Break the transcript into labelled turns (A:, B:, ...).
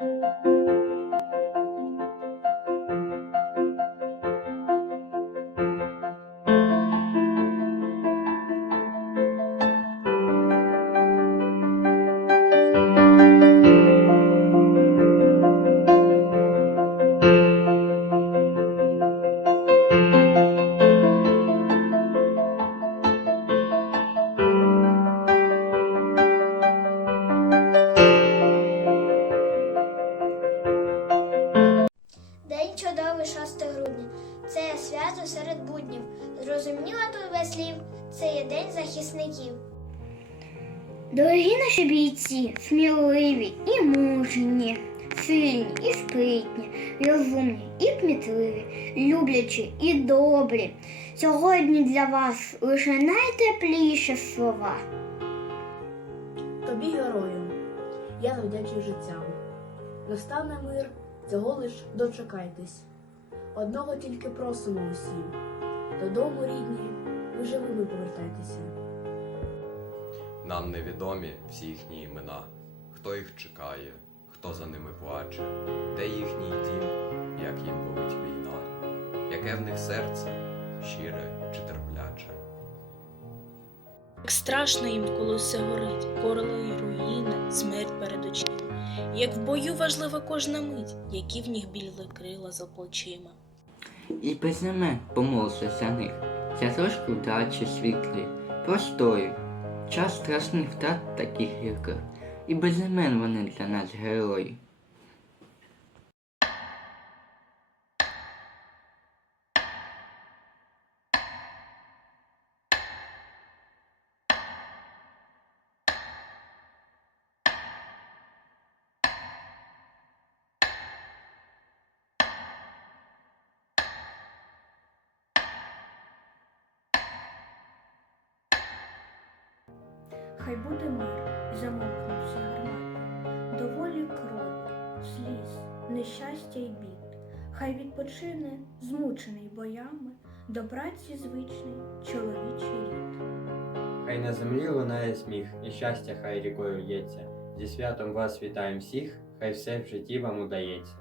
A: День свято серед буднів. Зрозуміло тут без слів. Це є день захисників.
B: Дорогі наші бійці, сміливі і мужні, сильні і спритні, розумні і кмітливі, люблячі і добрі. Сьогодні для вас лише найтепліші слова.
C: Тобі, герою, я завдячую життям. Настане мир, цього лиш дочекайтесь. Одного тільки просимо усім. Додому, рідні, ви живими повертайтеся.
D: Нам невідомі всі їхні імена, хто їх чекає, хто за ними плаче, де їхній дім, як їм болить війна, яке в них серце, щире чи терпляче.
E: Як страшно їм, коли все горить, корли руїни, смерть перед очима. Як в бою важлива кожна мить, які в них біли крила за плечима.
F: І без імен помолився за них, за трошки вдачі світлі, простої, час страшних втрат таких гірких, і без імен вони для нас герої.
G: Хай буде мир, замовкнуть всі доволі крові, сліз, нещастя й бід. Хай відпочине, змучений боями, до праці звичний чоловічий рід.
H: Хай на землі лунає сміх, і щастя хай рікою лється. Зі святом вас вітаємо всіх, хай все в житті вам удається.